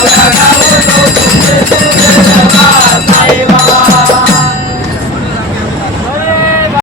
Vamos